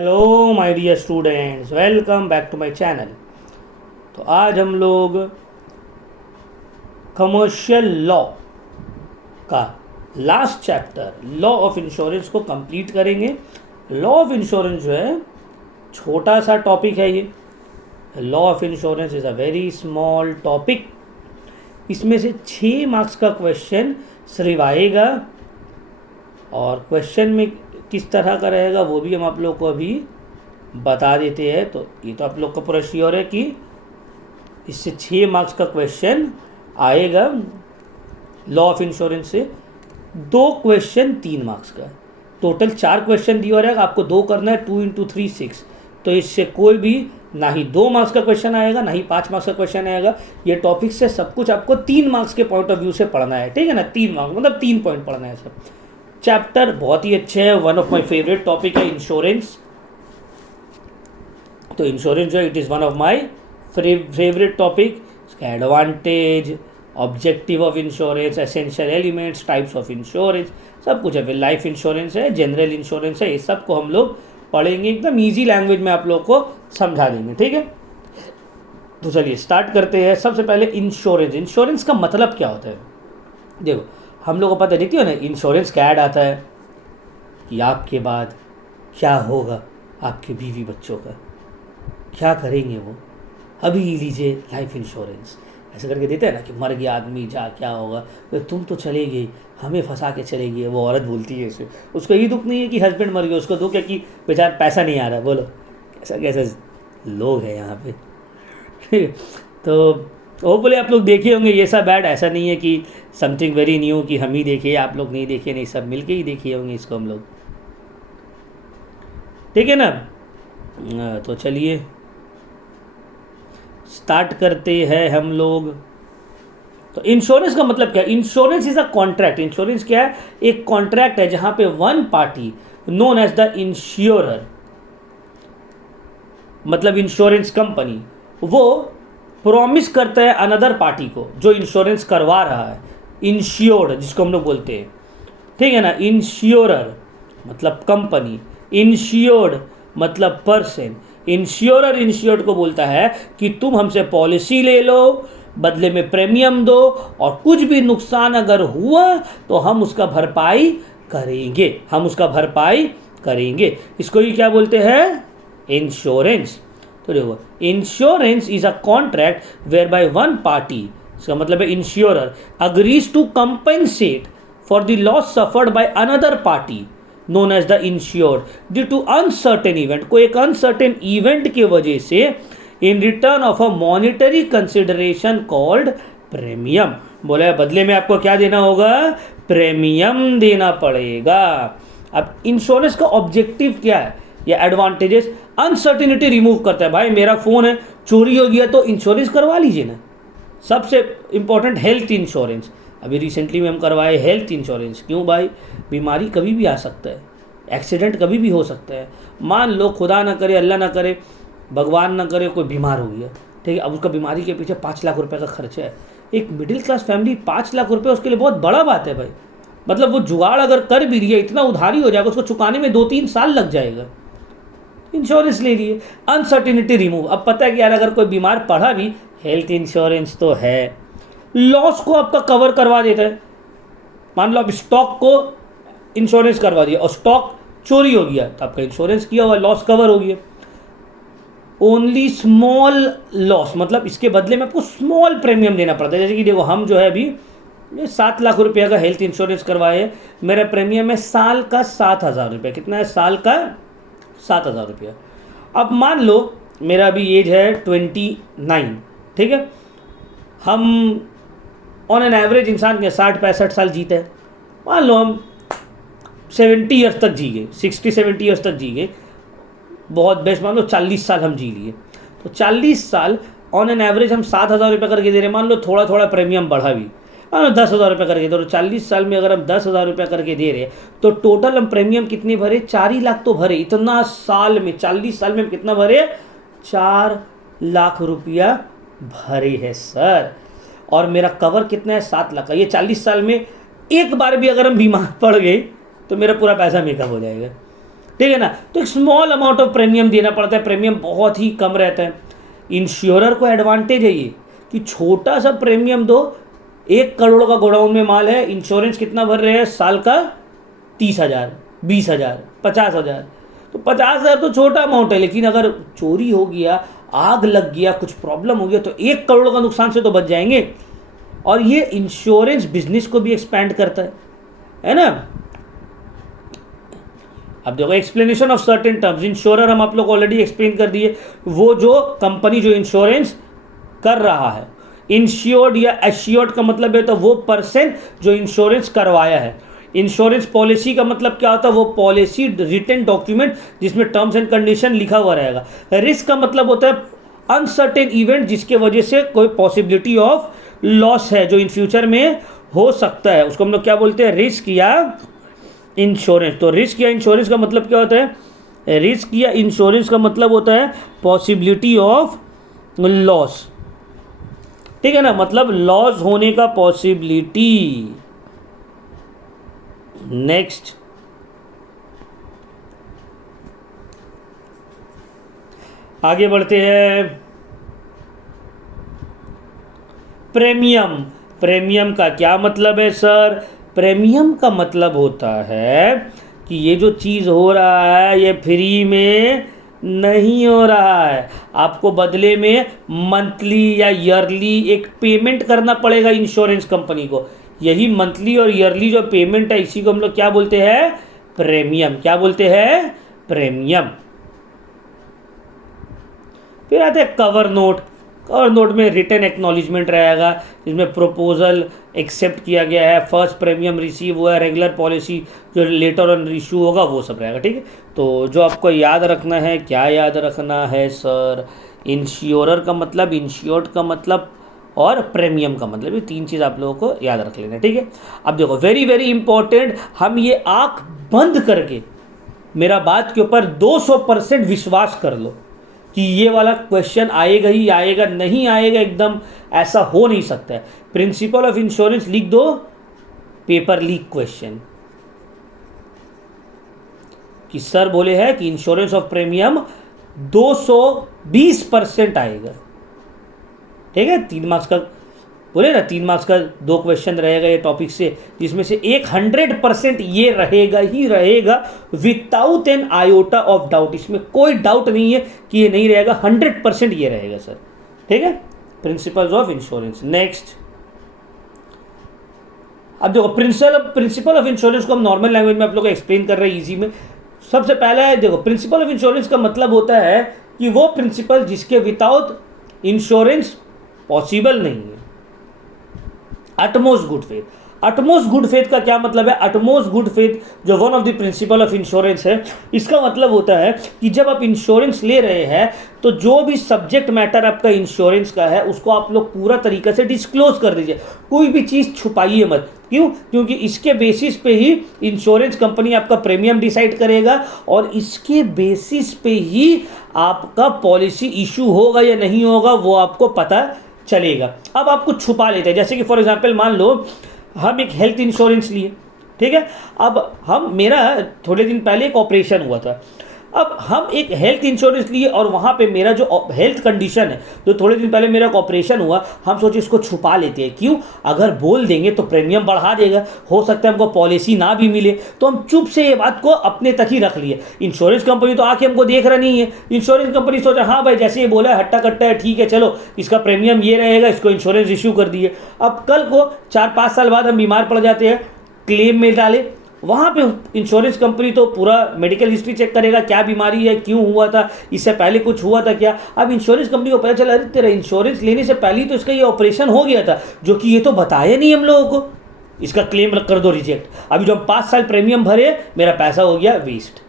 Hello my dear students, welcome back to my channel. तो आज हम लोग कमर्शियल लॉ का last chapter law of insurance को कंप्लीट करेंगे। लॉ ऑफ इंश्योरेंस जो है छोटा सा टॉपिक है। ये law of insurance is a very small topic. इसमें से 6 मार्क्स का क्वेश्चन सिर्फ आएगा और क्वेश्चन में किस तरह का रहेगा वो भी हम आप लोग को अभी बता देते हैं। तो ये तो आप लोग का पूरा श्योर है कि इससे 6 मार्क्स का क्वेश्चन आएगा। लॉ ऑफ इंश्योरेंस से 2 क्वेश्चन 3 मार्क्स का, टोटल 4 क्वेश्चन दिया रहेगा। आपको 2 करना है, 2 × 3 6। तो इससे कोई भी ना ही 2 मार्क्स का क्वेश्चन आएगा ना ही 5 मार्क्स का क्वेश्चन आएगा। ये टॉपिक से सब कुछ आपको 3 मार्क्स के पॉइंट ऑफ व्यू से पढ़ना है, ठीक है ना। 3 मार्क्स मतलब 3 पॉइंट पढ़ना है सब। चैप्टर बहुत ही अच्छे है, one of my favourite topic है इंश्योरेंस। तो इंश्योरेंस जो है it is one of my favourite topic. इसका advantage, objective of insurance, essential elements, types of insurance, सब कुछ है। फिर लाइफ इंश्योरेंस है, जनरल इंश्योरेंस है, ये सब को हम लोग पढ़ेंगे। एकदम ईजी लैंग्वेज में आप लोग को समझा देंगे, ठीक है। तो चलिए स्टार्ट करते हैं। सबसे पहले इंश्योरेंस। इंश्योरेंस का मतलब क्या होता है? देखो हम लोग को पता है, देखती हो ना, इंश्योरेंस का ऐड आता है कि आपके बाद क्या होगा आपके बीवी बच्चों का, क्या करेंगे वो, अभी लीजिए लाइफ इंश्योरेंस, ऐसे करके देते हैं ना कि मर गया आदमी जा क्या होगा, तो तुम तो चले गई, हमें फंसा के चले गई। वो औरत बोलती है इसे, उसको ये दुख नहीं है कि हस्बैंड मर गया, उसको दुख है कि बेचारा पैसा नहीं आ रहा। बोलो कैसा कैसा लोग हैं यहाँ पे, ठीक है। तो होपफुली आप लोग देखे होंगे ये सब ऐड। ऐसा नहीं है कि समथिंग वेरी न्यू कि हम ही देखे आप लोग नहीं देखे, नहीं, सब मिलके ही देखे होंगे इसको हम लोग, ठीक है ना। तो चलिए स्टार्ट करते हैं हम लोग। तो इंश्योरेंस का मतलब क्या है? Insurance is a contract. Insurance क्या है? एक कॉन्ट्रैक्ट है जहां पे one party known as the insurer, मतलब इंश्योरेंस कंपनी, वो प्रॉमिस करता है अनदर पार्टी को जो इंश्योरेंस करवा रहा है, इंश्योर्ड जिसको हम लोग बोलते हैं, ठीक है ना। इंश्योरर मतलब कंपनी, इंश्योर्ड मतलब पर्सन। इंश्योरर इंश्योर्ड को बोलता है कि तुम हमसे पॉलिसी ले लो, बदले में प्रीमियम दो, और कुछ भी नुकसान अगर हुआ तो हम उसका भरपाई करेंगे, हम उसका भरपाई करेंगे। इसको ही क्या बोलते हैं? इंश्योरेंस। तो देखो, insurance is a contract whereby one party, इसका मतलब है insurer, agrees to compensate for the loss suffered by another party known as the insured due to uncertain event. को एक अनसर्टेन इवेंट की वजह से in return of a monetary consideration called premium. बोले बदले में आपको क्या देना होगा? प्रीमियम देना पड़ेगा। अब इंश्योरेंस का ऑब्जेक्टिव क्या है या एडवांटेजेस? अनसर्टेनिटी रिमूव करता है। भाई मेरा फ़ोन है, चोरी हो गया तो इंश्योरेंस करवा लीजिए ना। सबसे इंपॉर्टेंट हेल्थ इंश्योरेंस, अभी रिसेंटली में हम करवाए हेल्थ इंश्योरेंस। क्यों भाई? बीमारी कभी भी आ सकता है, एक्सीडेंट कभी भी हो सकता है। मान लो खुदा ना करे, अल्लाह ना करे, भगवान ना करे, कोई बीमार हो गया, ठीक है। अब उसका बीमारी के पीछे 5 लाख रुपए का खर्चा है। एक मिडिल क्लास फैमिली 5 लाख रुपये उसके लिए बहुत बड़ा बात है भाई। मतलब वो जुगाड़ अगर कर भी रही है, इतना उधारी हो जाएगा, उसको चुकाने में 2-3 साल लग जाएगा। इंश्योरेंस ले लिए, अनसर्टिनिटी रिमूव। अब पता है कि यार अगर कोई बीमार पड़ा भी, हेल्थ इंश्योरेंस तो है, लॉस को आपका कवर करवा देता है। मान लो आप स्टॉक को इंश्योरेंस करवा दिया और स्टॉक चोरी हो गया तो आपका इंश्योरेंस किया हुआ लॉस कवर हो गया। ओनली स्मॉल लॉस, मतलब इसके बदले में आपको स्मॉल प्रीमियम देना पड़ता है। जैसे कि देखो हम जो है अभी 7 लाख रुपये का हेल्थ इंश्योरेंस करवाए, मेरा प्रीमियम है साल का 7,000 रुपये। कितना है? साल का 7,000 रुपया। अब मान लो मेरा अभी एज है 29, ठीक है। हम ऑन एन एवरेज इंसान के 60-65 साल जीते हैं। मान लो हम 70 ईयर्स तक जी गए, 60-70 ईयर्स तक जी गए, बहुत बेस्ट मान लो 40 साल हम जी लिए। तो 40 साल ऑन एन एवरेज हम 7,000 रुपये करके दे रहे हैं। मान लो थोड़ा थोड़ा प्रीमियम बढ़ा भी, मान लो 10,000 रुपये करके दे रहे। 40 साल में अगर हम 10,000 रुपये करके दे रहे हैं तो टोटल हम प्रीमियम कितने भरे? 4 ही लाख तो भरे। इतना साल में 40 साल में हम कितना भरे? 4 लाख रुपया भरे है सर। और मेरा कवर कितना है? 7 लाख का। ये 40 साल में एक बार भी अगर हम बीमार पड़ गए तो मेरा पूरा पैसा मेकअप हो जाएगा। ठीक है ना। तो एक स्मॉल अमाउंट ऑफ प्रीमियम देना पड़ता है, प्रीमियम बहुत ही कम रहता है। इंश्योरर को एडवांटेज है ये कि छोटा सा प्रीमियम दो, 1 करोड़ का गोडाउन में माल है, इंश्योरेंस कितना भर रहे हैं साल का, 30,000, 20,000, 50,000। तो 50,000 तो छोटा अमाउंट है, लेकिन अगर चोरी हो गया, आग लग गया, कुछ प्रॉब्लम हो गया, तो 1 करोड़ का नुकसान से तो बच जाएंगे। और ये इंश्योरेंस बिजनेस को भी एक्सपैंड करता है ना। अब देखो explanation of certain terms, insurer हम आप लोग ऑलरेडी एक्सप्लेन कर दिए, वो जो कंपनी जो इंश्योरेंस कर रहा है। इंश्योर्ड या एश्योर्ड का मतलब है तो वो पर्सन जो इंश्योरेंस करवाया है। इंश्योरेंस पॉलिसी का मतलब क्या होता है, वो पॉलिसी रिटन डॉक्यूमेंट जिसमें टर्म्स एंड कंडीशन लिखा हुआ रहेगा। रिस्क का मतलब होता है अनसर्टेन इवेंट जिसके वजह से कोई पॉसिबिलिटी ऑफ लॉस है जो इन फ्यूचर में हो सकता है, उसको हम लोग क्या बोलते हैं, रिस्क या इंश्योरेंस। तो रिस्क या इंश्योरेंस का मतलब क्या होता है, रिस्क या इंश्योरेंस का मतलब होता है पॉसिबिलिटी ऑफ लॉस, ठीक है ना, मतलब लॉस होने का पॉसिबिलिटी। नेक्स्ट, आगे बढ़ते हैं। प्रीमियम, प्रीमियम का क्या मतलब है सर, प्रीमियम का मतलब होता है कि ये जो चीज़ हो रहा है ये फ्री में नहीं हो रहा है, आपको बदले में मंथली या ईयरली एक पेमेंट करना पड़ेगा इंश्योरेंस कंपनी को। यही मंथली और ईयरली जो पेमेंट है इसी को हम लोग क्या बोलते हैं, प्रीमियम। क्या बोलते हैं, प्रीमियम। फिर आते हैं कवर नोट। कवर नोट में रिटन एक्नॉलेजमेंट रहेगा जिसमें प्रपोजल एक्सेप्ट किया गया है, फर्स्ट प्रीमियम रिसीव हुआ है, रेगुलर पॉलिसी जो लेटर ऑन इशू होगा वो सब रहेगा, ठीक है। तो जो आपको याद रखना है, क्या याद रखना है सर, इंश्योरर का मतलब, इंश्योर्ड का मतलब और प्रीमियम का मतलब, ये 3 चीज़ आप लोगों को याद रख लेना, ठीक है। अब देखो वेरी वेरी इंपॉर्टेंट, हम ये आँख बंद करके मेरा बात के ऊपर 200% विश्वास कर लो कि ये वाला क्वेश्चन आएगा ही आएगा, नहीं आएगा एकदम ऐसा हो नहीं सकता है। प्रिंसिपल ऑफ इंश्योरेंस लिख दो, पेपर लीक क्वेश्चन, कि सर बोले हैं कि इंश्योरेंस ऑफ प्रीमियम 220% आएगा, ठीक है। 3 मार्क्स का बोले ना, 3 मार्क्स का 2 क्वेश्चन रहेगा ये टॉपिक से, जिसमें से एक 100% ये रहेगा ही रहेगा without an iota of doubt. इसमें कोई डाउट नहीं है कि ये नहीं रहेगा, 100% ये रहेगा सर, ठीक है। Principles of insurance. नेक्स्ट, अब देखो प्रिंसिपल ऑफ इंश्योरेंस को हम नॉर्मल लैंग्वेज में आप लोग को एक्सप्लेन कर रहे हैं इजी में। सबसे पहला है, देखो प्रिंसिपल ऑफ इंश्योरेंस का मतलब होता है कि वो प्रिंसिपल जिसके विदाउट इंश्योरेंस पॉसिबल नहीं है। Utmost good faith, utmost good faith का क्या मतलब है, अटमोस्ट गुड फेथ जो one of the principle of insurance है, इसका मतलब होता है कि जब आप इंश्योरेंस ले रहे हैं तो जो भी सब्जेक्ट मैटर आपका इंश्योरेंस का है उसको आप लोग पूरा तरीके से डिस्क्लोज कर दीजिए, कोई भी चीज़ छुपाइए मत। क्यों, क्योंकि इसके बेसिस पे ही इंश्योरेंस कंपनी आपका प्रीमियम डिसाइड करेगा और इसके बेसिस पे ही आपका पॉलिसी इशू होगा या नहीं होगा वो आपको पता चलेगा। अब आप कुछ छुपा लेते हैं, जैसे कि फॉर एग्जांपल मान लो हम एक हेल्थ इंश्योरेंस लिए, ठीक है। अब मेरा थोड़े दिन पहले एक ऑपरेशन हुआ था, अब हम एक हेल्थ इंश्योरेंस लिए और वहाँ पे मेरा जो हेल्थ कंडीशन है, जो थोड़े दिन पहले मेरा एक ऑपरेशन हुआ, हम सोचे इसको छुपा लेते हैं। क्यों, अगर बोल देंगे तो प्रीमियम बढ़ा देगा, हो सकता है हमको पॉलिसी ना भी मिले, तो हम चुप से ये बात को अपने तक ही रख लिए। इंश्योरेंस कंपनी तो आके हमको देख रहा नहीं है, इंश्योरेंस कंपनी सोचा हाँ भाई जैसे ये बोला हट्टा कट्टा है, ठीक है चलो इसका प्रीमियम ये रहेगा, इसको इंश्योरेंस इशू कर दिए। अब कल को 4-5 साल बाद हम बीमार पड़ जाते हैं, क्लेम में डाले, वहाँ पे इंश्योरेंस कंपनी तो पूरा मेडिकल हिस्ट्री चेक करेगा, क्या बीमारी है, क्यों हुआ था, इससे पहले कुछ हुआ था क्या। अब इंश्योरेंस कंपनी को पता चला अरे तेरा इंश्योरेंस लेने से पहले तो इसका ये ऑपरेशन हो गया था, जो कि ये तो बताया नहीं हम लोगों को, इसका क्लेम कर दो रिजेक्ट। अभी जो हम 5 साल प्रीमियम भरे, मेरा पैसा हो गया वेस्ट।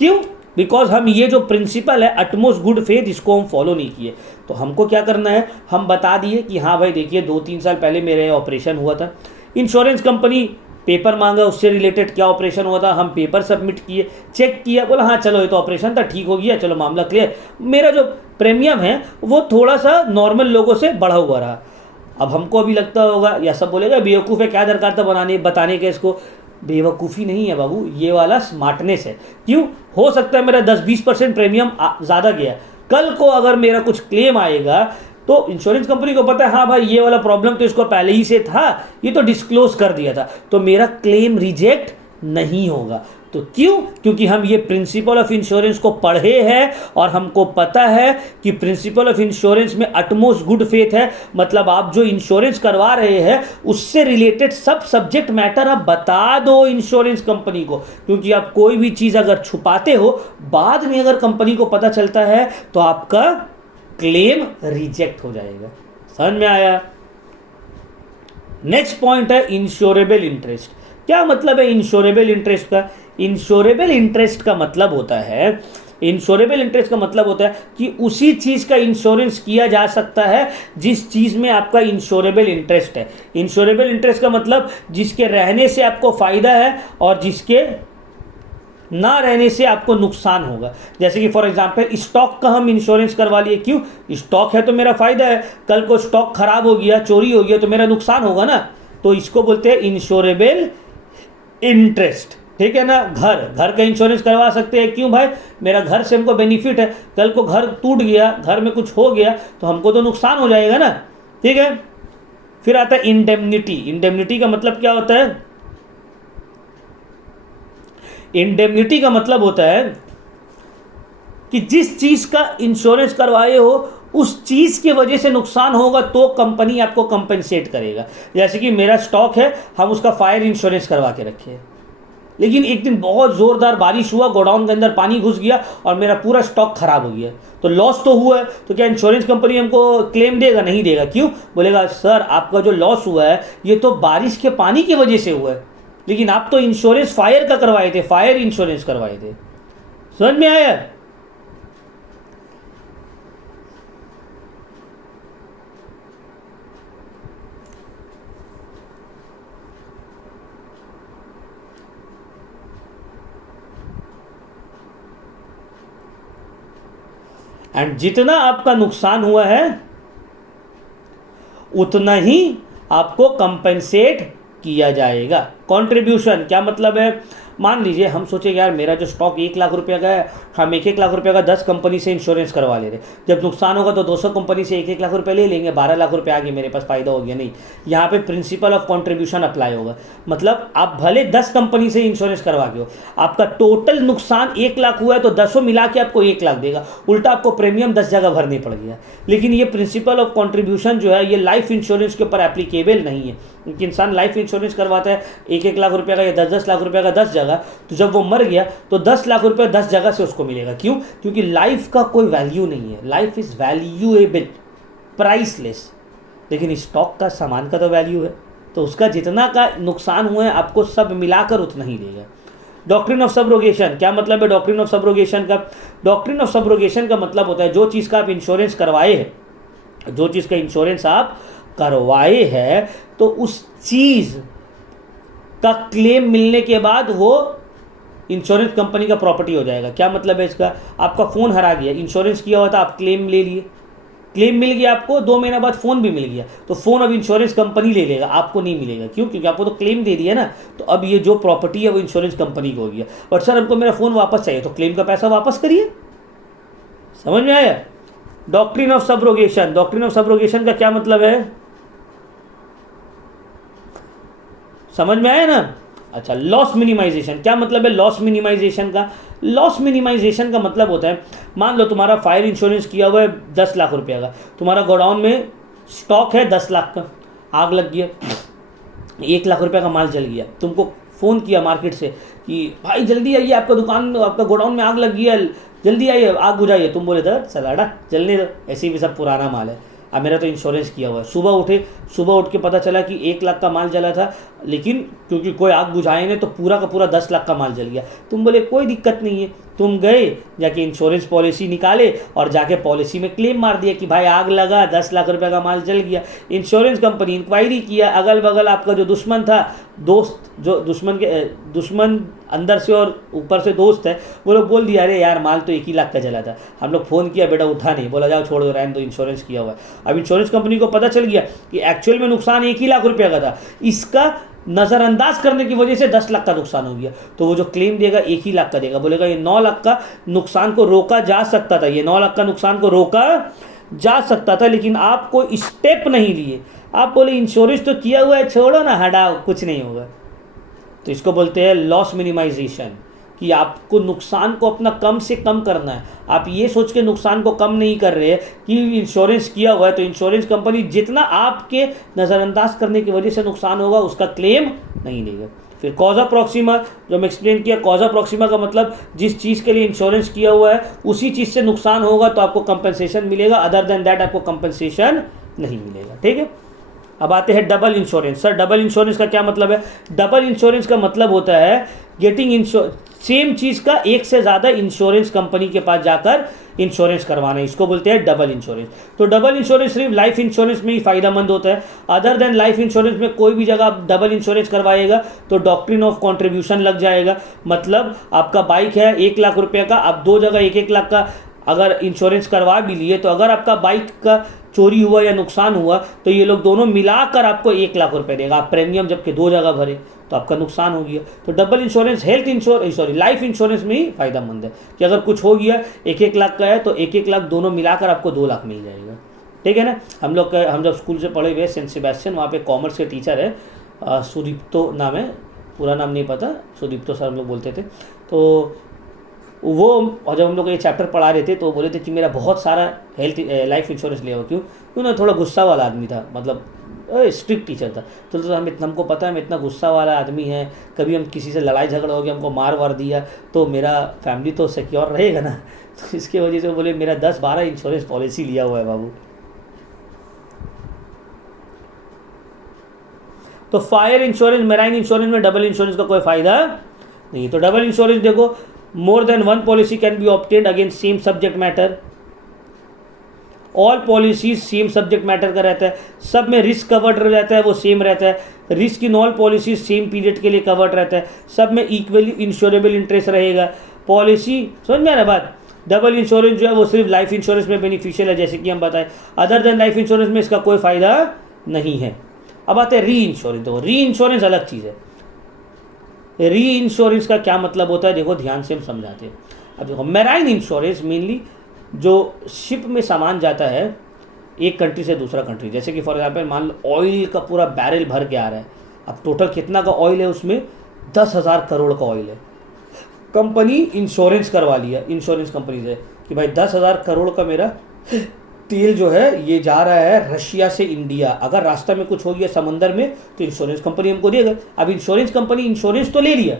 क्यों, बिकॉज हम ये जो प्रिंसिपल है अटमोस्ट गुड फेथ, इसको हम फॉलो नहीं किए। तो हमको क्या करना है, हम बता दिए कि हाँ भाई देखिए 2-3 साल पहले मेरे ऑपरेशन हुआ था, इंश्योरेंस कंपनी पेपर मांगा, उससे रिलेटेड क्या ऑपरेशन हुआ था, हम पेपर सबमिट किए, चेक किया, बोला हाँ चलो ये तो ऑपरेशन था, ठीक हो गया, चलो मामला क्लियर। मेरा जो प्रीमियम है वो थोड़ा सा नॉर्मल लोगों से बढ़ा हुआ रहा। अब हमको अभी लगता होगा या सब बोलेगा बेवकूफ़ है, क्या दरकार था बताने का इसको, बेवकूफ़ी नहीं है बाबू, ये वाला स्मार्टनेस है। क्यों? हो सकता है मेरा 10-20% प्रीमियम ज़्यादा गया, कल को अगर मेरा कुछ क्लेम आएगा तो इंश्योरेंस कंपनी को पता है हाँ भाई ये वाला प्रॉब्लम तो इसको पहले ही से था, ये तो डिस्क्लोज कर दिया था, तो मेरा क्लेम रिजेक्ट नहीं होगा। तो क्यों? क्योंकि हम ये प्रिंसिपल ऑफ इंश्योरेंस को पढ़े हैं और हमको पता है कि प्रिंसिपल ऑफ इंश्योरेंस में अटमोस्ट गुड फेथ है। मतलब आप जो इंश्योरेंस करवा रहे हैं उससे रिलेटेड सब सब्जेक्ट मैटर आप बता दो इंश्योरेंस कंपनी को, क्योंकि आप कोई भी चीज़ अगर छुपाते हो बाद में अगर कंपनी को पता चलता है तो आपका क्लेम रिजेक्ट हो जाएगा। समझ में आया? नेक्स्ट पॉइंट है इंश्योरेबल इंटरेस्ट। क्या मतलब है इंश्योरेबल इंटरेस्ट का? इंश्योरेबल इंटरेस्ट का मतलब होता है, इंश्योरेबल इंटरेस्ट का मतलब होता है कि उसी चीज़ का इंश्योरेंस किया जा सकता है जिस चीज़ में आपका इंश्योरेबल इंटरेस्ट है। इंश्योरेबल इंटरेस्ट का मतलब जिसके रहने से आपको फ़ायदा है और जिसके ना रहने से आपको नुकसान होगा। जैसे कि फॉर एग्जांपल स्टॉक का हम इंश्योरेंस करवा लिए, क्यों? स्टॉक है तो मेरा फ़ायदा है, कल को स्टॉक खराब हो गया, चोरी हो गया तो मेरा नुकसान होगा ना, तो इसको बोलते हैं इंश्योरेबल इंटरेस्ट। ठीक है ना? घर का इंश्योरेंस करवा सकते हैं, क्यों भाई? मेरा घर से हमको बेनिफिट है, कल को घर टूट गया, घर में कुछ हो गया तो हमको तो नुकसान हो जाएगा ना। ठीक है? फिर आता है इंडेमनिटी। इंडेमनिटी का मतलब क्या होता है? इंडेमनिटी का मतलब होता है कि जिस चीज़ का इंश्योरेंस करवाए हो उस चीज़ की वजह से नुकसान होगा तो कंपनी आपको कंपेंसेट करेगा। जैसे कि मेरा स्टॉक है, हम उसका फायर इंश्योरेंस करवा के रखे हैं, लेकिन एक दिन बहुत ज़ोरदार बारिश हुआ, गोडाउन के अंदर पानी घुस गया और मेरा पूरा स्टॉक खराब हो गया, तो लॉस तो हुआ है। तो क्या इंश्योरेंस कंपनी हमको क्लेम देगा? नहीं देगा। क्यों? बोलेगा सर आपका जो लॉस हुआ है ये तो बारिश के पानी की वजह से हुआ है, लेकिन आप तो इंश्योरेंस फायर का करवाए थे, फायर इंश्योरेंस करवाए थे। समझ में आया? एंड जितना आपका नुकसान हुआ है उतना ही आपको कंपेंसेट किया जाएगा। कंट्रीब्यूशन क्या मतलब है? मान लीजिए हम सोचे यार मेरा जो स्टॉक 1 लाख रुपये का है, हम 1-1 लाख रुपये का 10 कंपनी से इंश्योरेंस करवा ले रहे, जब नुकसान होगा तो 200 कंपनी से 1-1 लाख रुपये ले लेंगे, 12 लाख रुपये आ गए मेरे पास, फ़ायदा हो गया। नहीं, यहाँ पे प्रिंसिपल ऑफ कंट्रीब्यूशन अप्लाई होगा। मतलब आप भले 10 कंपनी से इंश्योरेंस करवा के हो, आपका टोटल नुकसान 1 लाख हुआ है तो 10 मिला के आपको 1 लाख देगा, उल्टा आपको प्रीमियम 10 जगह भरनी पड़ गया। लेकिन ये प्रिंसिपल ऑफ कंट्रीब्यूशन जो है ये लाइफ इंश्योरेंस के ऊपर एप्लीकेबल नहीं है, क्योंकि इंसान लाइफ इंश्योरेंस करवाता है 1-1 लाख रुपये का या 10-10 लाख रुपये का 10 जगह, तो जब वो मर गया तो 10 लाख रुपये 10 जगह से उसको मिलेगा। क्यों? क्योंकि लाइफ का कोई वैल्यू नहीं है, लाइफ इज़ वैल्यूएबल, प्राइसलेस। लेकिन स्टॉक का, सामान का तो वैल्यू है, तो उसका जितना का नुकसान हुआ है आपको सब मिलाकर उतना ही देगा। डॉक्ट्रिन ऑफ सब्रोगेशन क्या मतलब है? डॉक्ट्रिन ऑफ सब्रोगेशन का, डॉक्ट्रिन ऑफ सब्रोगेशन का मतलब होता है जो चीज़ का आप इंश्योरेंस करवाए हैं, जो चीज़ का इंश्योरेंस आप करवाए हैं, तो उस चीज़ का क्लेम मिलने के बाद वो इंश्योरेंस कंपनी का प्रॉपर्टी हो जाएगा। क्या मतलब है इसका? आपका फ़ोन हरा गया, इंश्योरेंस किया हुआ था, आप क्लेम ले लिए, क्लेम मिल गया आपको, 2 महीने बाद फ़ोन भी मिल गया, तो फ़ोन अब इंश्योरेंस कंपनी ले लेगा, आपको नहीं मिलेगा। क्यों? क्योंकि आपको तो क्लेम दे दिया ना, तो अब ये जो प्रॉपर्टी है वो इंश्योरेंस कंपनी को हो गया। और सर हमको मेरा फ़ोन वापस चाहिए, तो क्लेम का पैसा वापस करिए। समझ में आया? Doctrine of subrogation, doctrine of subrogation का क्या मतलब है? समझ में आया ना? अच्छा, लॉस मिनिमाइजेशन क्या मतलब है? लॉस मिनिमाइजेशन का, लॉस मिनिमाइजेशन का मतलब होता है, मान लो तुम्हारा फायर इंश्योरेंस किया हुआ है 10 लाख रुपये का, तुम्हारा गोडाउन में स्टॉक है 10 लाख का, आग लग गया, 1 लाख रुपये का माल जल गया, तुमको फ़ोन किया मार्केट से कि भाई जल्दी आइए, आपका दुकान में, आपका गोडाउन में आग लग गई है, जल्दी आइए आग बुझाइए। तुम बोले था सलाडा जलने दो, ऐसे भी सब पुराना माल है, अब मेरा तो इंश्योरेंस किया हुआ है। सुबह उठ के पता चला कि 1 लाख का माल जला था, लेकिन क्योंकि कोई आग बुझाए नहीं तो पूरा का पूरा 10 लाख का माल जल गया। तुम बोले कोई दिक्कत नहीं है, तुम गए जाके इंश्योरेंस पॉलिसी निकाले और जाके पॉलिसी में क्लेम मार दिया कि भाई आग लगा, 10 लाख रुपए का माल जल गया। इंश्योरेंस कंपनी इंक्वायरी किया, अगल बगल आपका जो दुश्मन था, दोस्त, जो दुश्मन अंदर से और ऊपर से दोस्त है, वो लोग बोल दिया अरे यार माल तो 1 ही लाख का जला था। हम लोग फ़ोन किया, बेटा उठा नहीं, बोला जाओ छोड़ दो, रहने दो, इंश्योरेंस किया हुआ है। अब इंश्योरेंस कंपनी को पता चल गया कि एक्चुअल में नुकसान 1 ही लाख रुपये का था, इसका नज़रअंदाज करने की वजह से 10 लाख का नुकसान हो गया, तो वो जो क्लेम देगा 1 ही लाख का देगा, बोलेगा ये 9 लाख का नुकसान को रोका जा सकता था, ये 9 लाख का नुकसान को रोका जा सकता था, लेकिन आप कोई स्टेप नहीं लिए, आप बोले इंश्योरेंस तो किया हुआ है, छोड़ो ना, हटाओ, कुछ नहीं होगा। तो इसको बोलते हैं लॉस मिनिमाइजेशन, कि आपको नुकसान को अपना कम से कम करना है। आप ये सोच के नुकसान को कम नहीं कर रहे कि इंश्योरेंस किया हुआ है तो इंश्योरेंस कंपनी जितना आपके नज़रअंदाज करने की वजह से नुकसान होगा उसका क्लेम नहीं लेगा। फिर कॉजा प्रॉक्सिमा, जो हम एक्सप्लेन किया, कॉजा प्रॉक्सिमा का मतलब जिस चीज़ के लिए इंश्योरेंस किया हुआ है उसी चीज़ से नुकसान होगा तो आपको कंपनसेशन मिलेगा, अदर देन दैट आपको कंपनसेशन नहीं मिलेगा। ठीक है, अब आते हैं double insurance. Sir double insurance का क्या मतलब है? डबल इंश्योरेंस का मतलब होता है गेटिंग सेम चीज़ का एक से ज़्यादा इंश्योरेंस कंपनी के पास जाकर इंश्योरेंस करवाना है, इसको बोलते हैं डबल इंश्योरेंस। तो डबल इंश्योरेंस सिर्फ लाइफ इंश्योरेंस में ही फ़ायदेमंद होता है, अदर देन लाइफ इंश्योरेंस में कोई भी जगह आप डबल इंश्योरेंस करवाएगा तो डॉक्ट्रिन ऑफ कॉन्ट्रीब्यूशन लग जाएगा। मतलब आपका बाइक है 1 लाख रुपये का, आप 2 जगह 1-1 लाख का अगर इंश्योरेंस करवा भी लिए तो अगर आपका बाइक का चोरी हुआ या नुकसान हुआ तो ये लोग दोनों मिलाकर आपको 1 लाख रुपए देगा, आप प्रीमियम जबकि 2 जगह भरे तो आपका नुकसान हो गया। तो डबल इंश्योरेंस लाइफ इंश्योरेंस में ही फ़ायदेमंद है कि अगर कुछ हो गया 1-1 लाख का है तो 1-1 लाख दोनों मिलाकर आपको 2 लाख मिल जाएगा। ठीक है ना। हम जब स्कूल से पढ़े हुए सेंट सेबेस्टियन, वहाँ पे कॉमर्स के टीचर है, सुदीप्तो नाम है, पूरा नाम नहीं पता, सुदीप्तो सर हम लोग बोलते थे। तो वो और जब हम लोग ये चैप्टर पढ़ा रहे थे तो बोले थे कि मेरा बहुत सारा लाइफ इंश्योरेंस लिया हो। क्यों ना, थोड़ा गुस्सा वाला आदमी था, मतलब स्ट्रिक्ट टीचर था। तो हमको पता है हम इतना गुस्सा वाला आदमी है, कभी हम किसी से लड़ाई झगड़ा हो गया, हमको मार वार दिया तो मेरा फैमिली तो सिक्योर रहेगा ना। तो इसके वजह से बोले मेरा 10-12 इंश्योरेंस पॉलिसी लिया हुआ है बाबू। तो फायर इंश्योरेंस, मेराइन इंश्योरेंस में डबल इंश्योरेंस का कोई फ़ायदा नहीं। तो डबल इंश्योरेंस देखो, more than one policy can be obtained against same subject matter, all policies same subject matter का रहता है, सब में रिस्क कवर्ड रहता है वो सेम रहता है, risk in all policies same period के लिए कवर्ड रहता है, सब में इक्वली इंश्योरेबल इंटरेस्ट रहेगा। पॉलिसी समझ में आ रहा बात। डबल इंश्योरेंस जो है वो सिर्फ लाइफ इंश्योरेंस में बेनिफिशियल है, जैसे कि हम बताएं, अदर देन लाइफ इंश्योरेंस में इसका कोई फ़ायदा नहीं है। अब आते हैं री इंश्योरेंस। तो री इंश्योरेंस अलग चीज़ है। री इंश्योरेंस का क्या मतलब होता है, देखो ध्यान से हम समझाते हैं। अब देखो, मैराइन इंश्योरेंस मेनली जो शिप में सामान जाता है एक कंट्री से दूसरा कंट्री, जैसे कि फॉर एग्जांपल मान लो ऑयल का पूरा बैरल भर के आ रहा है, अब टोटल कितना का ऑयल है, उसमें 10,000 करोड़ का ऑयल है। कंपनी इंश्योरेंस करवा लिया इंश्योरेंस कंपनी से कि भाई 10,000 करोड़ का मेरा तेल जो है ये जा रहा है रशिया से इंडिया, अगर रास्ता में कुछ हो गया समंदर में तो इंश्योरेंस कंपनी हमको देगा। अब इंश्योरेंस कंपनी इंश्योरेंस तो ले लिया,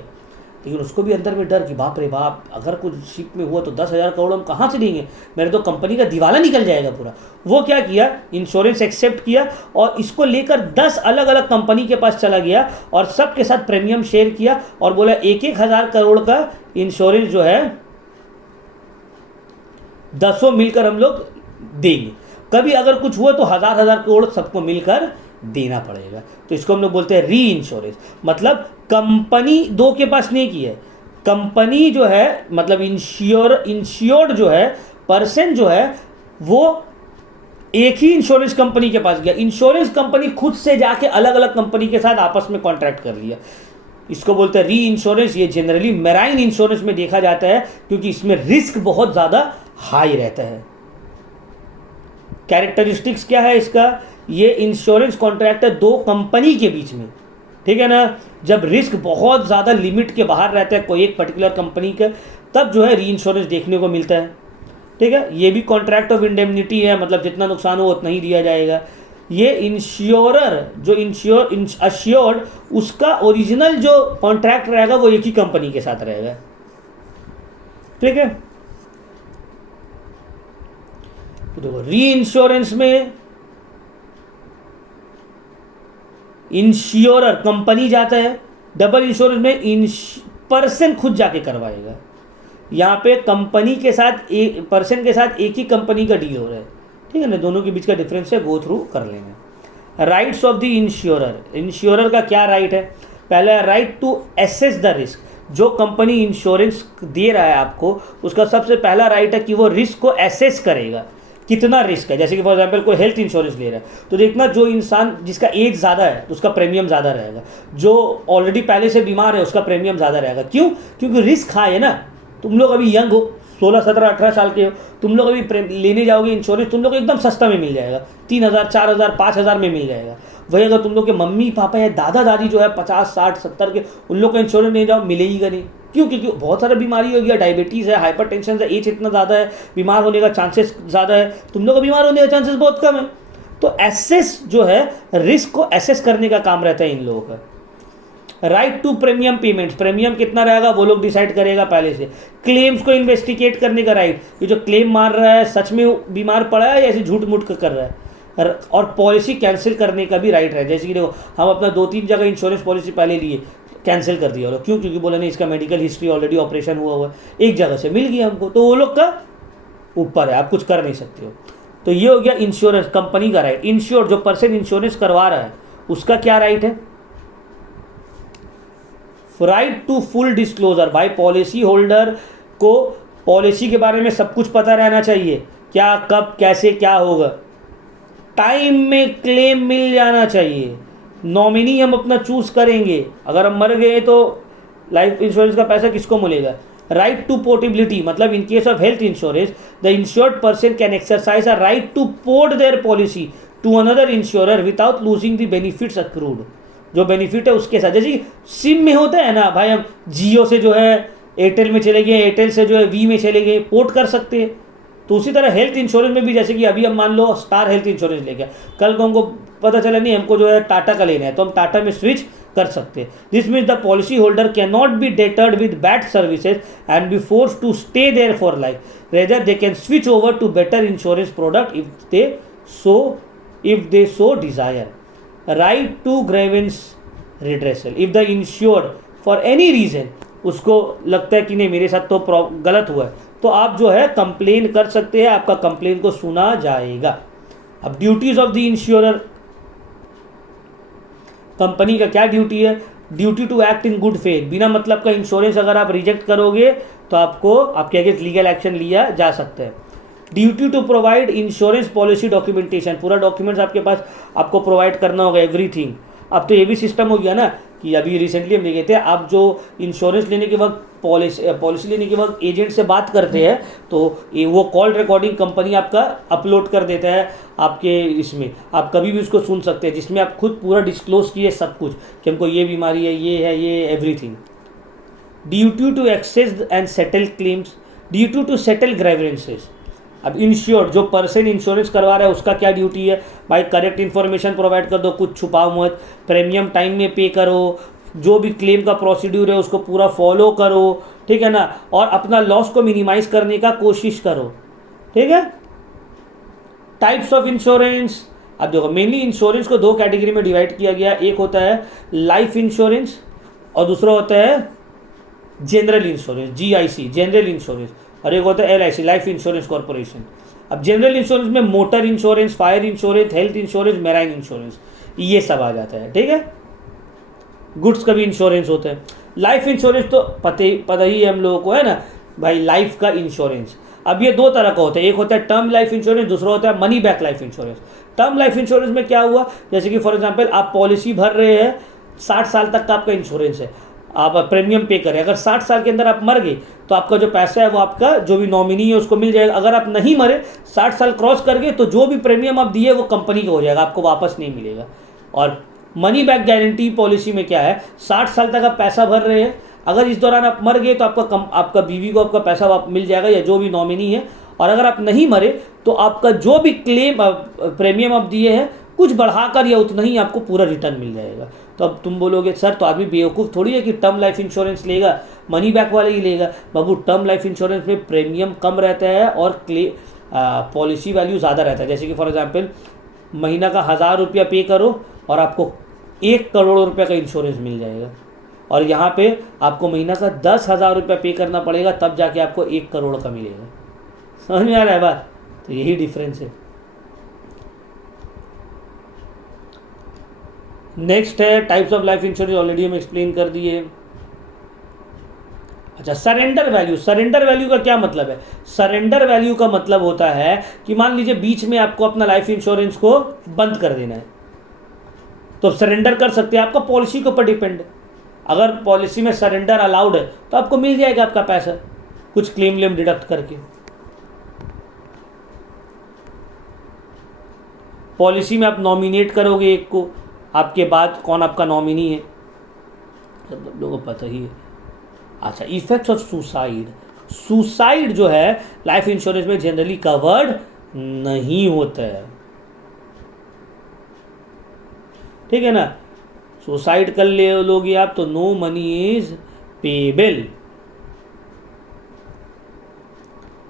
लेकिन उसको भी अंदर में डर कि बाप रे बाप, अगर कुछ शिप में हुआ तो 10,000 करोड़ हम कहाँ से देंगे, मेरे तो कंपनी का दिवाला निकल जाएगा पूरा। वो क्या किया, इंश्योरेंस एक्सेप्ट किया और इसको लेकर 10 अलग अलग कंपनी के पास चला गया और सबके साथ प्रीमियम शेयर किया और बोला 1,000 करोड़ का इंश्योरेंस जो है 10 मिलकर हम लोग देंगे, कभी अगर कुछ हुआ तो 1,000 करोड़ सबको मिलकर देना पड़ेगा। तो इसको हम लोग बोलते हैं री इंश्योरेंस। मतलब कंपनी दो के पास नहीं की है, कंपनी जो है मतलब इंश्योर्ड जो है पर्सन जो है वो एक ही इंश्योरेंस कंपनी के पास गया, इंश्योरेंस कंपनी खुद से जाके अलग अलग कंपनी के साथ आपस में कॉन्ट्रैक्ट कर लिया, इसको बोलते हैं री इंश्योरेंस। ये जनरली मैराइन इंश्योरेंस में देखा जाता है क्योंकि इसमें रिस्क बहुत ज़्यादा हाई रहता है। कैरेक्टरिस्टिक्स क्या है इसका, ये इंश्योरेंस कॉन्ट्रैक्ट है दो कंपनी के बीच में, ठीक है ना। जब रिस्क बहुत ज़्यादा लिमिट के बाहर रहता है कोई एक पर्टिकुलर कंपनी का, तब जो है री इंश्योरेंस देखने को मिलता है, ठीक है। ये भी कॉन्ट्रैक्ट ऑफ इंडेमनिटी है, मतलब जितना नुकसान हो उतना ही दिया जाएगा। ये इंश्योरर जो अश्योर्ड उसका ओरिजिनल जो कॉन्ट्रैक्ट रहेगा वो एक ही कंपनी के साथ रहेगा, ठीक है। देखो री इंश्योरेंस में इंश्योरर कंपनी जाता है, डबल इंश्योरेंस में पर्सन खुद जाके करवाएगा। यहाँ पे कंपनी के साथ पर्सन के साथ एक ही कंपनी का डील हो रहा है, ठीक है ना। दोनों के बीच का डिफरेंस है, गो थ्रू कर लेंगे। Rights of the insurer, insurer का क्या राइट है, पहला right to assess the risk. जो कंपनी इंश्योरेंस दे रहा है आपको उसका सबसे पहला राइट है कि वो रिस्क को एसेस करेगा कितना रिस्क है। जैसे कि फॉर एग्जांपल कोई हेल्थ इंश्योरेंस ले रहा है तो देखना जो इंसान जिसका एज ज़्यादा है उसका प्रीमियम ज़्यादा रहेगा, जो ऑलरेडी पहले से बीमार है उसका प्रीमियम ज़्यादा रहेगा। क्यों? क्योंकि रिस्क हाई है ना। तुम लोग अभी यंग हो, 16 17 18 साल के हो, तुम लोग अभी लेने जाओगे इंश्योरेंस, तुम लोग एकदम सस्ता में मिल जाएगा, 3000 4000 5000 में मिल जाएगा। वही अगर तुम लोग के मम्मी पापा या दादा दादी जो है 50 60 70 के, उन लोग का इंश्योरेंस नहीं जाओ मिलेगा नहीं। क्यों? क्योंकि बहुत सारा बीमारी हो गया, डायबिटीज़ है, हाइपरटेंशन है, एज इतना ज़्यादा है, बीमार होने का चांसेस ज़्यादा है, तुम लोग का बीमार होने का चांसेस बहुत कम है। तो एसेस जो है, रिस्क को एसेस करने का काम रहता है इन लोगों का। Right to premium payments, premium कितना रहेगा वो लोग डिसाइड करेगा पहले से। क्लेम्स को इन्वेस्टिगेट करने का राइट, ये जो क्लेम मार रहा है सच में बीमार पड़ा है या ऐसे झूठ मूठ कर रहा है। और पॉलिसी कैंसिल करने का भी राइट है। जैसे कि देखो हम अपना 2-3 जगह इंश्योरेंस पॉलिसी पहले लिए, कैंसिल कर दिया लोग। क्यों? क्योंकि बोला नहीं इसका मेडिकल हिस्ट्री ऑलरेडी ऑपरेशन हुआ है, एक जगह से मिल गया हमको, तो वो लोग का ऊपर है, आप कुछ कर नहीं सकते हो। तो ये हो गया इंश्योरेंस कंपनी का राइट। इंश्योर जो पर्सन इंश्योरेंस करवा रहा है उसका क्या राइट है? Right to full disclosure. भाई पॉलिसी होल्डर को पॉलिसी के बारे में सब कुछ पता रहना चाहिए, क्या कब कैसे क्या होगा, टाइम में क्लेम मिल जाना चाहिए। नॉमिनी हम अपना चूज करेंगे, अगर हम मर गए तो लाइफ इंश्योरेंस का पैसा किसको मिलेगा। राइट टू पोर्टेबिलिटी, मतलब in case of health insurance the insured person can exercise a right to port their policy to another insurer without losing the benefits accrued. जो बेनिफिट है उसके साथ, जैसे सिम में होता है ना भाई, हम जियो से जो है एयरटेल में चले गए, एयरटेल से जो है वी में चले गए, पोर्ट कर सकते हैं। तो उसी तरह हेल्थ इंश्योरेंस में भी, जैसे कि अभी हम मान लो स्टार हेल्थ इंश्योरेंस ले गया, कल को हमको पता चला नहीं हमको जो है टाटा का लेना है तो हम टाटा में स्विच कर सकते हैं। This means the policy holder can not be deterred with bad services and be force to stay there for life, rather they can switch over to better insurance product if they so desire. Right to grievance redressal, if the insured for any reason, उसको लगता है कि नहीं मेरे साथ तो गलत हुआ है, तो आप जो है कंप्लेन कर सकते हैं, आपका कंप्लेन को सुना जाएगा। अब duties of the insurer, company का क्या ड्यूटी है? Duty to act in good faith. बिना मतलब का इंश्योरेंस अगर आप रिजेक्ट करोगे तो आपको आपके अगेंस्ट लीगल एक्शन लिया जा सकता है। Duty to provide insurance policy documentation, पूरा डॉक्यूमेंट्स आपके पास आपको प्रोवाइड करना होगा, एवरीथिंग। अब तो ये भी सिस्टम हो गया ना कि अभी रिसेंटली हम देखे थे, आप जो इंश्योरेंस लेने के वक्त पॉलिसी लेने के वक्त एजेंट से बात करते हैं तो ये वो कॉल रिकॉर्डिंग कंपनी आपका अपलोड कर देता है आपके इसमें, आप कभी भी उसको सुन सकते हैं, जिसमें आप खुद पूरा डिस्क्लोज किए सब कुछ कि हमको ये बीमारी है, ये everything. Duty to access and settle claims, duty to settle grievances. अब इंश्योर्ड जो पर्सन इंश्योरेंस करवा रहा है उसका क्या ड्यूटी है? भाई करेक्ट इन्फॉर्मेशन प्रोवाइड कर दो, कुछ छुपाओ मत, प्रीमियम टाइम में पे करो, जो भी क्लेम का प्रोसीड्यूर है उसको पूरा फॉलो करो, ठीक है ना, और अपना लॉस को मिनिमाइज करने का कोशिश करो, ठीक है। टाइप्स ऑफ इंश्योरेंस, अब देखो मेनली इंश्योरेंस को 2 कैटेगरी में डिवाइड किया गया, एक होता है लाइफ इंश्योरेंस और दूसरा होता है general insurance, GIC general insurance, और एक होता है LIC लाइफ इंश्योरेंस कॉर्पोरेशन। अब जनरल इंश्योरेंस में motor insurance, fire insurance, health insurance, marine insurance, ये सब आ जाता है, ठीक है। गुड्स का भी इंश्योरेंस होता है। लाइफ इंश्योरेंस तो पता ही है हम लोगों को, है ना भाई, लाइफ का इंश्योरेंस। अब ये 2 तरह का होता है, एक होता है टर्म लाइफ इंश्योरेंस, दूसरा होता है money back life insurance. Term life insurance में क्या हुआ, जैसे कि फॉर एग्जांपल आप पॉलिसी भर रहे हैं, 60 साल तक का आपका इंश्योरेंस है, आप प्रीमियम पे करें, अगर 60 साल के अंदर आप मर गए तो आपका जो पैसा है वो आपका जो भी नॉमिनी है उसको मिल जाएगा। अगर आप नहीं मरे, 60 साल क्रॉस कर गए, तो जो भी प्रीमियम आप दिए वो कंपनी का हो जाएगा, आपको वापस नहीं मिलेगा। और मनी बैक गारंटी पॉलिसी में क्या है, 60 साल तक आप पैसा भर रहे हैं, अगर इस दौरान आप मर गए तो आपका बीवी को आपका पैसा मिल जाएगा या जो भी नॉमिनी है, और अगर आप नहीं मरे तो आपका जो भी क्लेम प्रीमियम आप दिए हैं कुछ बढ़ाकर या उतना ही आपको पूरा रिटर्न मिल जाएगा। तो अब तुम बोलोगे सर तो आदमी बेवकूफ़ थोड़ी है कि टर्म लाइफ इंश्योरेंस लेगा, मनी बैक वाले ही लेगा। बाबू टर्म लाइफ इंश्योरेंस में प्रीमियम कम रहता है और पॉलिसी वैल्यू ज़्यादा रहता है। जैसे कि फॉर एग्जांपल महीना का 1000 रुपया पे करो और आपको 1 करोड़ रुपये का इंश्योरेंस मिल जाएगा, और यहाँ पे आपको महीना का 10,000 रुपया पे करना पड़ेगा, तब जाके आपको 1 करोड़ का मिलेगा। समझ में आ रहा है बात? तो यही डिफरेंस है। नेक्स्ट है types of life insurance, already हम एक्सप्लेन कर दिए। अच्छा, सरेंडर वैल्यू, सरेंडर वैल्यू का क्या मतलब है? सरेंडर वैल्यू का मतलब होता है कि मान लीजिए बीच में आपको अपना लाइफ इंश्योरेंस को बंद कर देना है, तो सरेंडर कर सकते हैं, आपका पॉलिसी के ऊपर डिपेंड है। अगर पॉलिसी में सरेंडर अलाउड है तो आपको मिल जाएगा आपका पैसा, कुछ क्लेम लेम डिडक्ट करके। पॉलिसी में आप नॉमिनेट करोगे एक को, आपके बाद कौन आपका नॉमिनी है, सब लोगों को पता ही है। अच्छा, इफेक्ट्स ऑफ सुसाइड, सुसाइड जो है लाइफ इंश्योरेंस में जनरली कवर्ड नहीं होता है, ठीक है ना। सुसाइड कर ले लोगे आप तो नो मनी इज पेबल।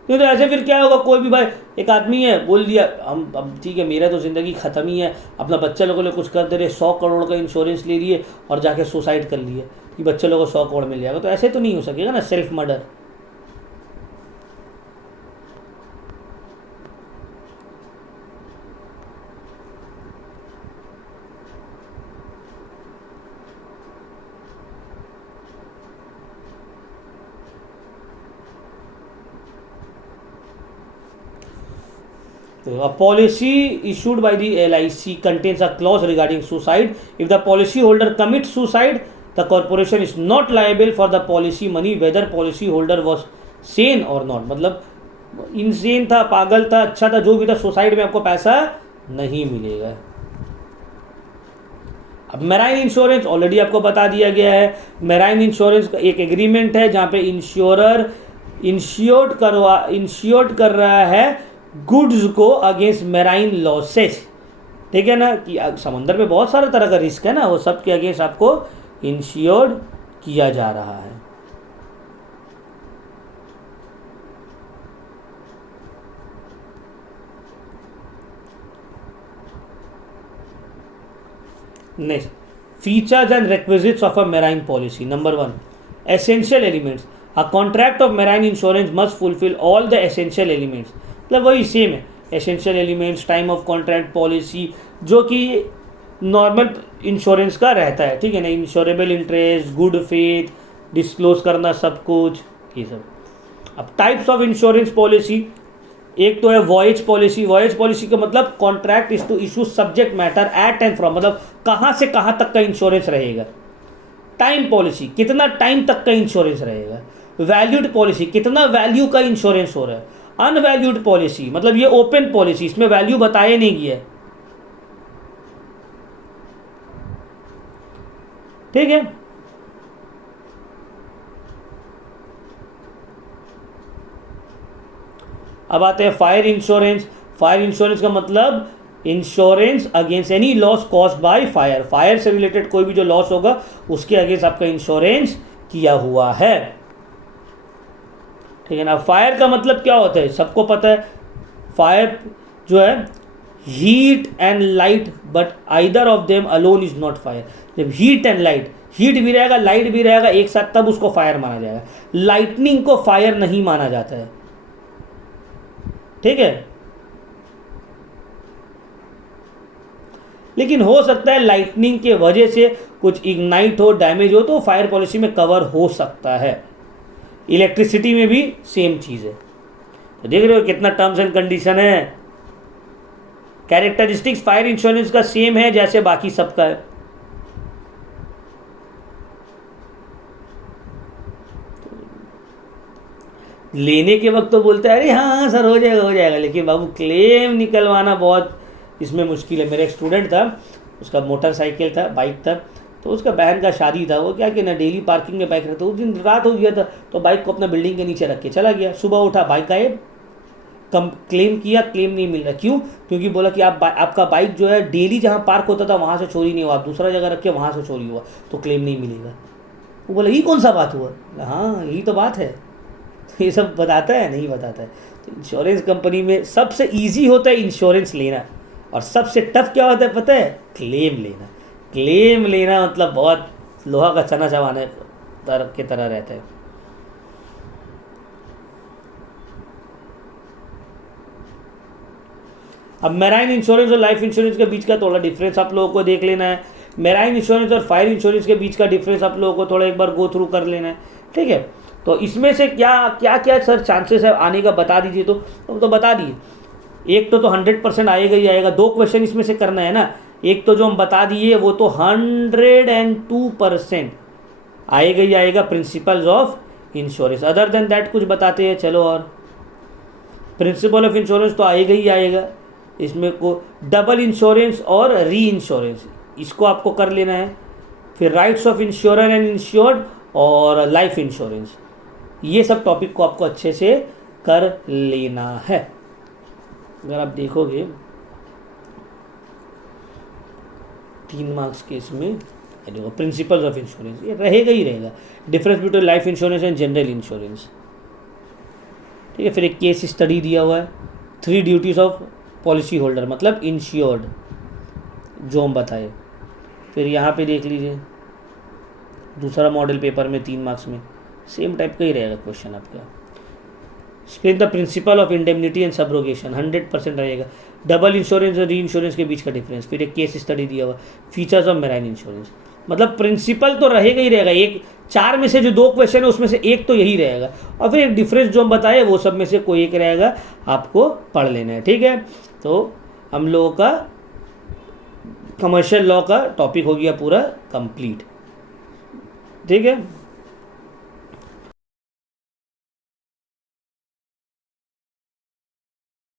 नहीं तो ऐसे फिर क्या होगा, कोई भी भाई एक आदमी है बोल दिया हम अब ठीक है मेरा तो ज़िंदगी ख़त्म ही है, अपना बच्चे लोगों ने कुछ कर दे रहे, 100 करोड़ का इंश्योरेंस ले लिए और जाके सुसाइड कर लिए कि बच्चे लोगों को 100 करोड़ मिल जाएगा, तो ऐसे तो नहीं हो सकेगा ना, self murder. A policy issued by the LIC contains a clause regarding suicide. If the policy holder commits suicide, the corporation is not liable for the policy money whether policy holder was sane or not. मतलब insane था, पागल था, अच्छा था, जो भी था, suicide में आपको पैसा नहीं मिलेगा। अब मेराइन इंश्योरेंस ऑलरेडी आपको बता दिया गया है। मेराइन इंश्योरेंस का एक एग्रीमेंट है जहाँ पे इंश्योरर इंश्योर्ड कर रहा है गुड्स को अगेंस्ट मेराइन लॉसेस, ठीक है ना, कि समंदर में बहुत सारे तरह का रिस्क है ना, वो सब के अगेंस्ट आपको इंश्योर्ड किया जा रहा है। Next, features and requisites of a marine policy. Number 1, essential elements. A contract of marine insurance must fulfil all the essential elements. मतलब वही सेम है, essential elements, time of contract, policy, जो कि नॉर्मल इंश्योरेंस का रहता है, ठीक है ना, insurable interest, good faith, disclose करना सब कुछ, ये सब। अब टाइप्स ऑफ इंश्योरेंस पॉलिसी, एक तो है वॉयज पॉलिसी। वॉयज पॉलिसी का मतलब contract is to issue subject matter at and from, मतलब कहाँ से कहाँ तक का इंश्योरेंस रहेगा। टाइम पॉलिसी, कितना टाइम तक का इंश्योरेंस रहेगा। वैल्यूड पॉलिसी, कितना वैल्यू का इंश्योरेंस हो रहा है। अनवैल्यूड पॉलिसी मतलब ये ओपन पॉलिसी, इसमें वैल्यू बताया नहीं गया है, ठीक है। अब आते हैं फायर इंश्योरेंस। फायर इंश्योरेंस का मतलब insurance against any loss caused by fire. Fire से रिलेटेड कोई भी जो लॉस होगा उसके अगेंस्ट आपका इंश्योरेंस किया हुआ है, ठीक है ना। फायर का मतलब क्या होता है, सबको पता है। फायर जो है heat and light, but either of them alone is not fire. जब हीट एंड लाइट, हीट भी रहेगा लाइट भी रहेगा एक साथ, तब उसको फायर माना जाएगा। लाइटनिंग को फायर नहीं माना जाता है, ठीक है। लेकिन हो सकता है लाइटनिंग के वजह से कुछ इग्नाइट हो, डैमेज हो, तो फायर पॉलिसी में कवर हो सकता है। इलेक्ट्रिसिटी में भी सेम चीज़ है। तो देख रहे हो कितना टर्म्स एंड कंडीशन है। कैरेक्टरिस्टिक्स फायर इंश्योरेंस का सेम है जैसे बाकी सबका है। लेने के वक्त तो बोलते हैं अरे हाँ सर हो जाएगा, लेकिन बाबू क्लेम निकलवाना बहुत इसमें मुश्किल है। मेरा एक स्टूडेंट था, उसका मोटरसाइकिल था, बाइक था, तो उसका बहन का शादी था। वो क्या कि ना डेली पार्किंग में बाइक रहता, उस दिन रात हो गया था तो बाइक को अपना बिल्डिंग के नीचे रख के चला गया। सुबह उठा बाइक गायब, कम क्लेम किया, क्लेम नहीं मिल रहा। क्यों? क्योंकि बोला कि आपका बाइक जो है डेली जहाँ पार्क होता था वहाँ से चोरी नहीं हुआ, आप दूसरा जगह रख के वहाँ से चोरी हुआ, तो क्लेम नहीं मिलेगा। वो बोला ये कौन सा बात हुआ? हाँ यही तो बात है। ये सब बताता है? नहीं बताता है। तो इंश्योरेंस कंपनी में सबसे ईजी होता है इंश्योरेंस लेना, और सबसे टफ क्या होता है पता है? क्लेम लेना। क्लेम लेना मतलब बहुत लोहा का चना चबाने की तरह रहता है। अब मेराइन इंश्योरेंस और लाइफ इंश्योरेंस के बीच का थोड़ा डिफरेंस आप लोगों को देख लेना है। मेराइन इंश्योरेंस और फायर इंश्योरेंस के बीच का डिफरेंस आप लोगों को थोड़ा एक बार गो थ्रू कर लेना है, ठीक है। तो इसमें से क्या क्या क्या सर चांसेस है आने का बता दीजिए। तो हम तो बता दिए, एक तो 100% आएगा ही आएगा। 2 क्वेश्चन इसमें से करना है ना, एक तो जो हम बता दिए वो तो 102% आएगा ही आएगा, principles of insurance. Other than that कुछ बताते हैं, चलो। और प्रिंसिपल ऑफ इंश्योरेंस तो आएगा ही आएगा, इसमें को डबल इंश्योरेंस और री इंश्योरेंस इसको आपको कर लेना है। फिर rights of insurer and insured और लाइफ इंश्योरेंस, ये सब टॉपिक को आपको अच्छे से कर लेना है। अगर आप देखोगे 3 मार्क्स के इसमें देखो प्रिंसिपल्स ऑफ इंश्योरेंस, ये रहेगा ही रहेगा। Difference between life insurance and general insurance, ठीक है। फिर एक केस स्टडी दिया हुआ है, 3 ड्यूटीज ऑफ पॉलिसी होल्डर मतलब इंश्योर्ड, जो हम बताए। फिर यहाँ पे देख लीजिए दूसरा मॉडल पेपर में 3 मार्क्स में सेम टाइप का ही रहेगा क्वेश्चन आपका। Explain the principle of indemnity and subrogation, 100% रहेगा। डबल इंश्योरेंस और री इंश्योरेंस के बीच का डिफरेंस, फिर एक केस स्टडी दिया हुआ, फीचर्स ऑफ मेराइन इंश्योरेंस। मतलब प्रिंसिपल तो रहेगा ही रहेगा, एक 4 में से जो 2 क्वेश्चन है उसमें से एक तो यही रहेगा, और फिर एक डिफरेंस जो हम बताए वो सब में से कोई एक रहेगा, आपको पढ़ लेना है, ठीक है। तो हम लोगों का कमर्शियल लॉ का टॉपिक हो गया पूरा कंप्लीट, ठीक है।